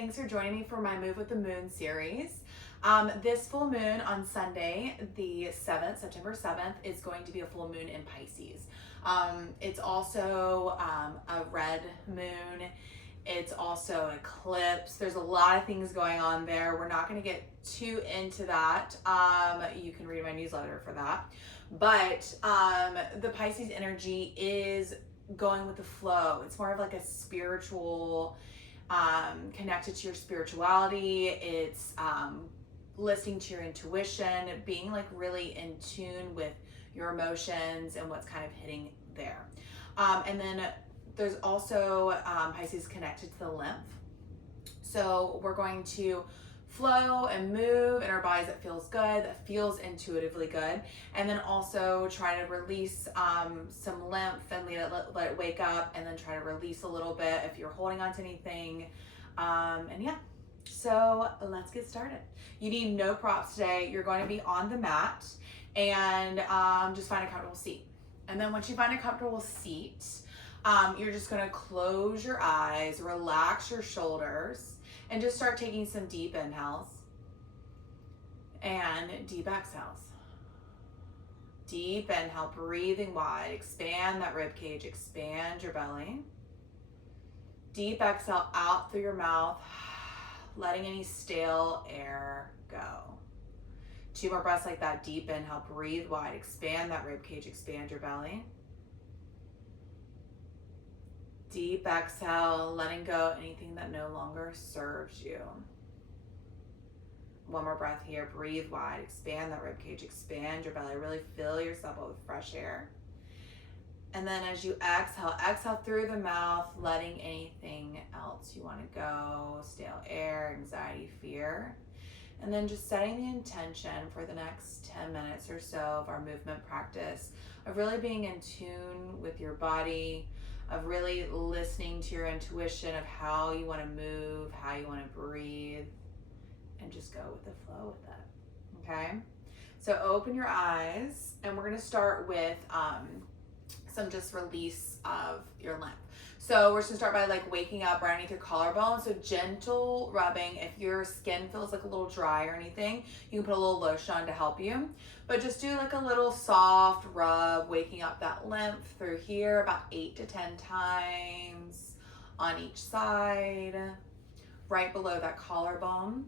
Thanks for joining me for my Move with the Moon series. This full moon on Sunday, the 7th, September 7th, is going to be a full moon in Pisces. It's also a red moon. It's also an eclipse. There's a lot of things going on there. We're not going to get too into that. You can read my newsletter for that. But the Pisces energy is going with the flow. It's more of like a spiritual, connected to your spirituality. It's listening to your intuition, being like really in tune with your emotions and what's kind of hitting there. And then there's also Pisces connected to the lymph. So we're going to flow and move in our bodies that feels good, that feels intuitively good, and then also try to release some lymph and let it wake up, and then try to release a little bit if you're holding on to anything. And yeah, so let's get started. You need no props today. You're going to be on the mat, and just find a comfortable seat. And then once you find a comfortable seat, you're just going to close your eyes, relax your shoulders, and just start taking some deep inhales and deep exhales. Deep inhale, breathing wide, expand that rib cage, expand your belly. Deep exhale out through your mouth, letting any stale air go. 2 more breaths like that. Deep inhale, breathe wide, expand that rib cage, expand your belly. Deep exhale, letting go anything that no longer serves you. 1 more breath here. Breathe wide, expand that ribcage, expand your belly. Really fill yourself up with fresh air. And then as you exhale, exhale through the mouth, letting anything else you want to go, stale air, anxiety, fear. And then just setting the intention for the next 10 minutes or so of our movement practice, of really being in tune with your body, of really listening to your intuition of how you want to move, how you want to breathe, and just go with the flow with it, okay? So open your eyes, and we're going to start with some just release of your lymph. So we're just going to start by like waking up right underneath your collarbone. So gentle rubbing. If your skin feels like a little dry or anything, you can put a little lotion on to help you. But just do like a little soft rub, waking up that lymph through here about 8 to 10 times on each side, right below that collarbone.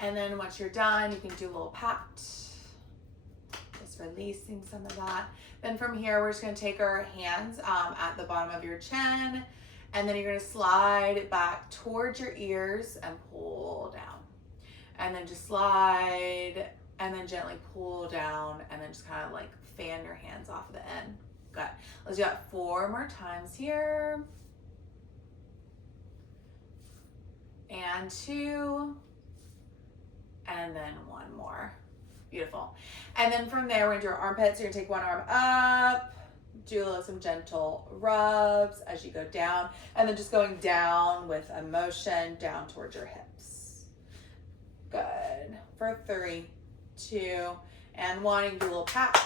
And then once you're done, you can do a little pat, just releasing some of that. Then from here, we're just gonna take our hands at the bottom of your chin, and then you're gonna slide it back towards your ears and pull down. And then just slide, and then gently pull down, and then just kind of like fan your hands off of the end. Good. Let's do that 4 more times here. And 2. And then 1 more. Beautiful. And then from there, we're gonna do our armpits. You're gonna take one arm up, do some gentle rubs as you go down, and then just going down with emotion down towards your hips. Good. For 3, 2, and 1. You can do a little pat,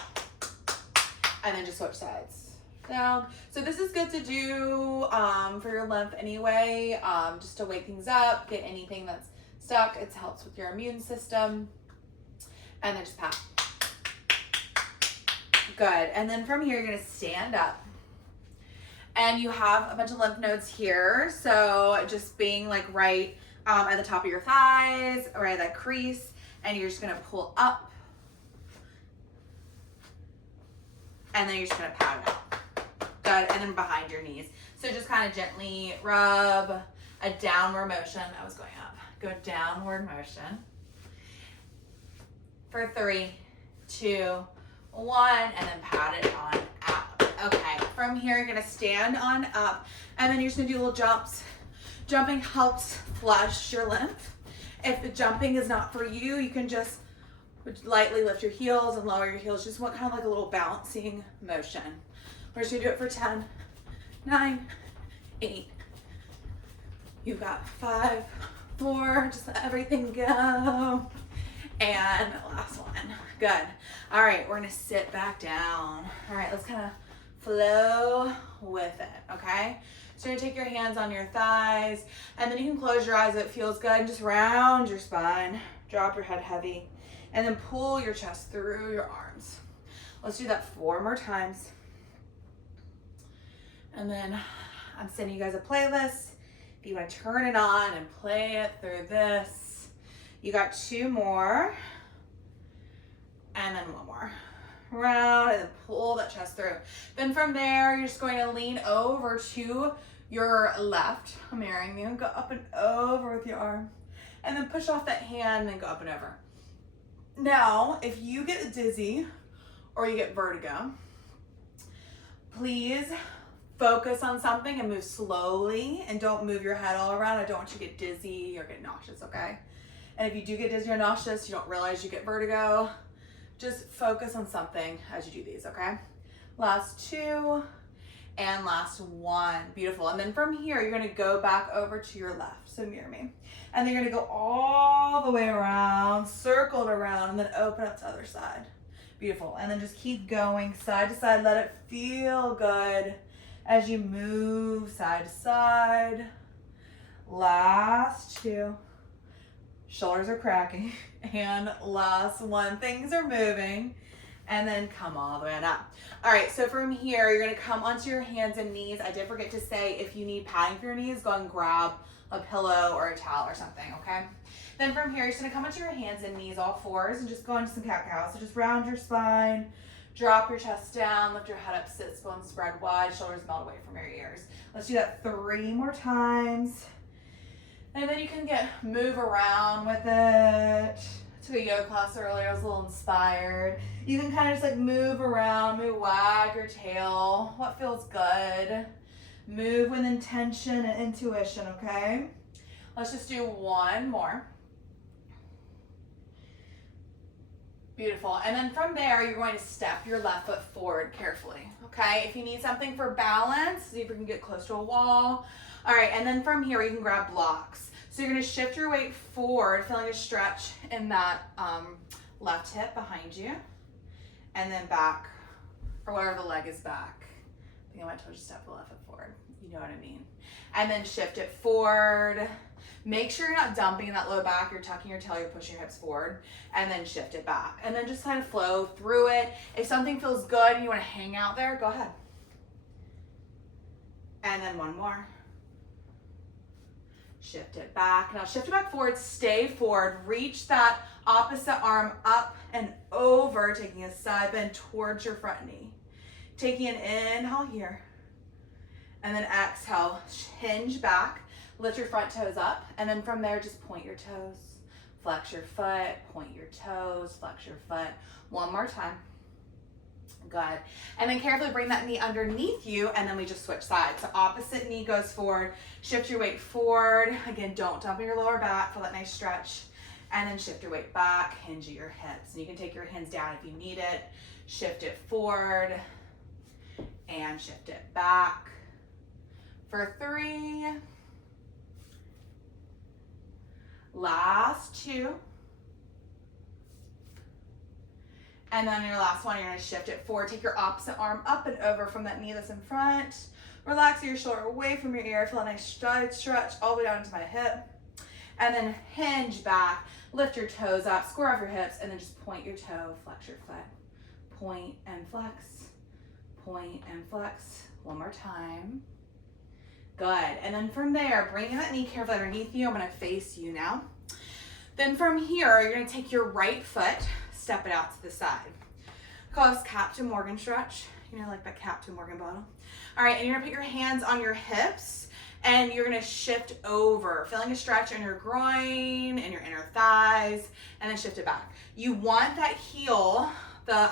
and then just switch sides. Down. So this is good to do for your lymph anyway, just to wake things up, get anything that's stuck. It helps with your immune system. And then just pat. Good. And then from here, you're going to stand up. And you have a bunch of lymph nodes here. So just being like right at the top of your thighs, right at that crease. And you're just going to pull up. And then you're just going to pat it out. Good. And then behind your knees. So just kind of gently rub a downward motion. I was going up. Go downward motion. For 3, 2, 1, and then pat it on out. Okay, from here, you're gonna stand on up, and then you're just gonna do little jumps. Jumping helps flush your lymph. If the jumping is not for you, you can just lightly lift your heels and lower your heels. Just want kind of like a little balancing motion. We're just gonna do it for 10, 9, 8. You've got 5, 4, just let everything go. And last one. Good. All right, we're gonna sit back down. All right, let's kind of flow with it, okay? So you're gonna take your hands on your thighs, and then you can close your eyes if it feels good, and just round your spine, drop your head heavy, and then pull your chest through your arms. Let's do that 4 more times. And then I'm sending you guys a playlist. If you want to turn it on and play it through this. You got 2 more. And then 1 more. Round and then pull that chest through. Then from there, you're just going to lean over to your left. I'm mirroring you. Go up and over with your arm. And then push off that hand and then go up and over. Now, if you get dizzy or you get vertigo, please focus on something and move slowly, and don't move your head all around. I don't want you to get dizzy or get nauseous, okay? And if you do get dizzy or nauseous, you don't realize you get vertigo, just focus on something as you do these, okay? Last 2 and last 1. Beautiful. And then from here, you're gonna go back over to your left, so mirror me. And then you're gonna go all the way around, circled around, and then open up to the other side. Beautiful. And then just keep going side to side. Let it feel good as you move side to side. Last 2. Shoulders are cracking. And last 1. Things are moving. And then come all the way on up. All right, so from here, you're gonna come onto your hands and knees. I did forget to say, if you need padding for your knees, go and grab a pillow or a towel or something, okay? Then from here, you're just gonna come onto your hands and knees, all 4s, and just go into some cat-cow. So just round your spine, drop your chest down, lift your head up, sit bones spread wide, shoulders melt away from your ears. Let's do that 3 more times. And then you can move around with it. I took a yoga class earlier, I was a little inspired. You can kind of just like move around, maybe wag your tail, what feels good. Move with intention and intuition, okay? Let's just do 1 more. Beautiful. And then from there, you're going to step your left foot forward carefully, okay? If you need something for balance, see if you can get close to a wall. All right, and then from here, you can grab blocks. So you're gonna shift your weight forward, feeling a stretch in that left hip behind you, and then back, or wherever the leg is back. I think I might told you to step the left foot forward. You know what I mean. And then shift it forward. Make sure you're not dumping that low back, you're tucking your tail, you're pushing your hips forward, and then shift it back. And then just kind of flow through it. If something feels good and you wanna hang out there, go ahead. And then 1 more. Shift it back. Now shift it back forward, stay forward, reach that opposite arm up and over, taking a side bend towards your front knee. Taking an inhale here, and then exhale, hinge back, lift your front toes up, and then from there, just point your toes, flex your foot, point your toes, flex your foot. 1 more time. Good. And then carefully bring that knee underneath you, and then we just switch sides. So opposite knee goes forward, shift your weight forward. Again, don't dump in your lower back, feel that nice stretch. And then shift your weight back, hinge at your hips. And you can take your hands down if you need it. Shift it forward, and shift it back. For 3. Last 2. And then your last one, you're gonna shift it forward. Take your opposite arm up and over from that knee that's in front. Relax your shoulder away from your ear. Feel a nice side stretch all the way down to my hip. And then hinge back, lift your toes up, square off your hips, and then just point your toe, flex your foot. Point and flex, point and flex. 1 more time. Good. And then from there, bring that knee carefully underneath you. I'm gonna face you now. Then from here, you're gonna take your right foot, step it out to the side. Call this Captain Morgan stretch. You know, like that Captain Morgan bottle. All right, and you're gonna put your hands on your hips, and you're gonna shift over, feeling a stretch in your groin and your inner thighs, and then shift it back. You want that heel, the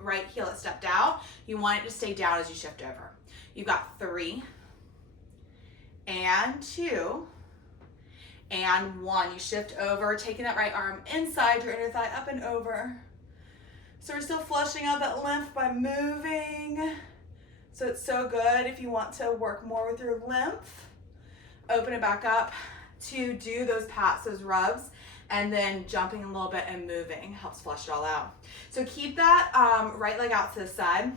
right heel that stepped out, you want it to stay down as you shift over. You've got 3, and 2, and 1. You shift over, taking that right arm inside your inner thigh, up and over. So we're still flushing out that lymph by moving. So it's so good if you want to work more with your lymph. Open it back up to do those pats, those rubs, and then jumping a little bit and moving helps flush it all out. So keep that right leg out to the side.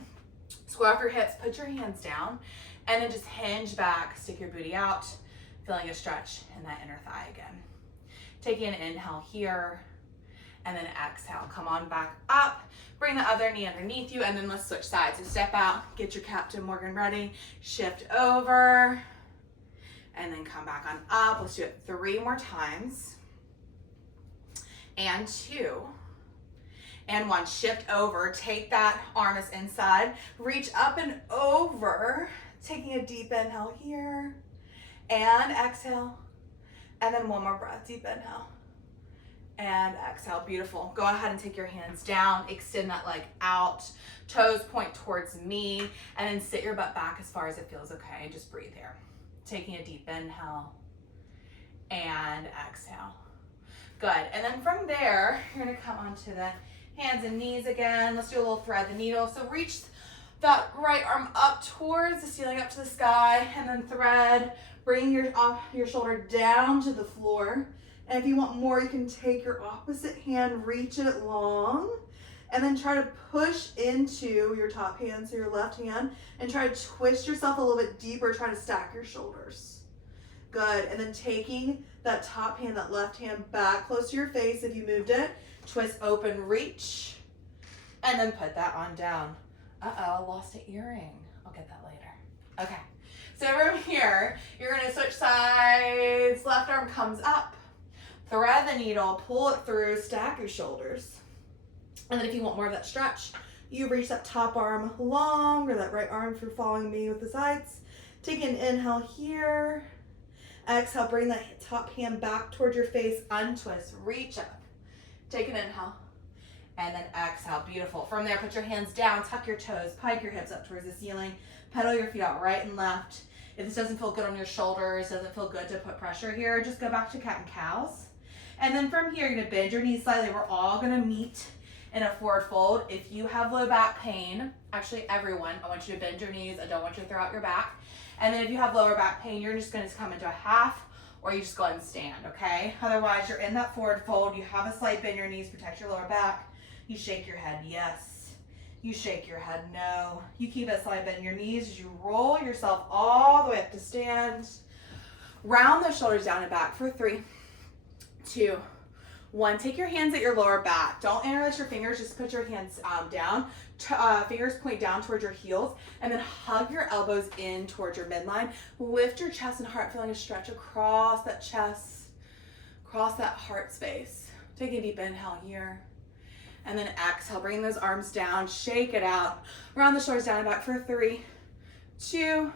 Square off your hips, put your hands down, And then just hinge back, stick your booty out, feeling a stretch in that inner thigh again. Taking an inhale here, and then exhale. Come on back up, bring the other knee underneath you, and then let's switch sides. So step out, get your Captain Morgan ready, shift over, and then come back on up. Let's do it 3 more times. And 2. And 1, shift over, take that arm is inside, reach up and over, taking a deep inhale here, and exhale, and then 1 more breath, deep inhale, and exhale, beautiful. Go ahead and take your hands down, extend that leg out, toes point towards me, and then sit your butt back as far as it feels okay, just breathe here. Taking a deep inhale, and exhale. Good, and then from there, you're gonna come onto the hands and knees again. Let's do a little thread the needle. So reach that right arm up towards the ceiling, up to the sky, and then thread. Bring your shoulder down to the floor. And if you want more, you can take your opposite hand, reach it long, and then try to push into your top hand, so your left hand, and try to twist yourself a little bit deeper, try to stack your shoulders. Good, and then taking that top hand, that left hand back close to your face if you moved it, twist open, reach, and then put that on down. Uh-oh, I lost an earring. I'll get that later. Okay, so from here, you're gonna switch sides. Left arm comes up, thread the needle, pull it through, stack your shoulders. And then if you want more of that stretch, you reach that top arm long, or that right arm if you're following me with the sides. Take an inhale here. Exhale, bring that top hand back towards your face, untwist, reach up. Take an inhale, and then exhale, beautiful. From there, put your hands down, tuck your toes, pike your hips up towards the ceiling, pedal your feet out right and left. If this doesn't feel good on your shoulders, doesn't feel good to put pressure here, just go back to cat and cows. And then from here, you're gonna bend your knees slightly. We're all gonna meet in a forward fold. If you have low back pain, actually everyone, I want you to bend your knees. I don't want you to throw out your back. And then if you have lower back pain, you're just gonna come into a half, or you just go ahead and stand, okay? Otherwise, you're in that forward fold. You have a slight bend your knees, protect your lower back. You shake your head, yes. You shake your head, no. You keep a slight bend in your knees as you roll yourself all the way up to stand. Round the shoulders down and back for 3, 2, 1. Take your hands at your lower back. Don't interlace your fingers, just put your hands down. Fingers point down towards your heels, and then hug your elbows in towards your midline. Lift your chest and heart, feeling a stretch across that chest, across that heart space. Take a deep inhale here, and then exhale. Bring those arms down, shake it out. Round the shoulders down and back for 3, 2,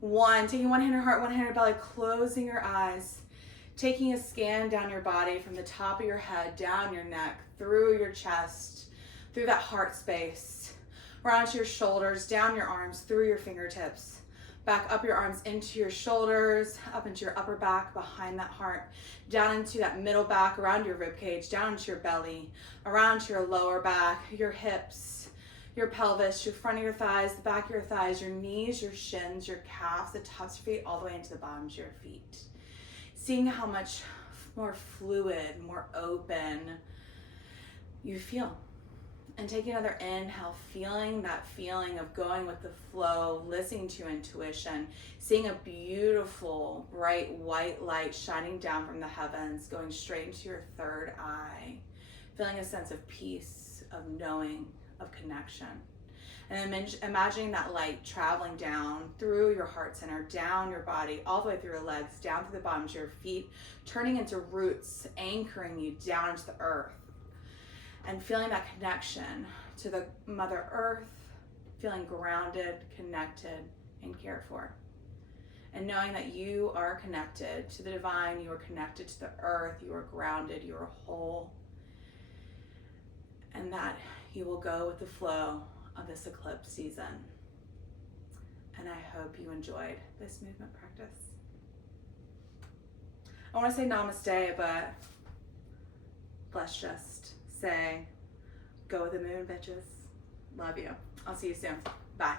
1. Taking one hand on your heart, one hand on your belly, closing your eyes. Taking a scan down your body from the top of your head, down your neck, through your chest, through that heart space, around to your shoulders, down your arms, through your fingertips, back up your arms into your shoulders, up into your upper back, behind that heart, down into that middle back, around your rib cage, down into your belly, around to your lower back, your hips, your pelvis, your front of your thighs, the back of your thighs, your knees, your shins, your calves, the tops of your feet, all the way into the bottoms of your feet. Seeing how much more fluid, more open you feel. And taking another inhale, feeling that feeling of going with the flow, listening to your intuition, seeing a beautiful, bright white light shining down from the heavens, going straight into your third eye, feeling a sense of peace, of knowing, of connection. And then imagining that light traveling down through your heart center, down your body, all the way through your legs, down through the bottoms of your feet, turning into roots, anchoring you down into the earth. And feeling that connection to the Mother Earth, feeling grounded, connected, and cared for. And knowing that you are connected to the divine, you are connected to the earth, you are grounded, you are whole. And that you will go with the flow of this eclipse season. And I hope you enjoyed this movement practice. I want to say namaste, but let's just say, go with the moon, bitches. Love you. I'll see you soon. Bye.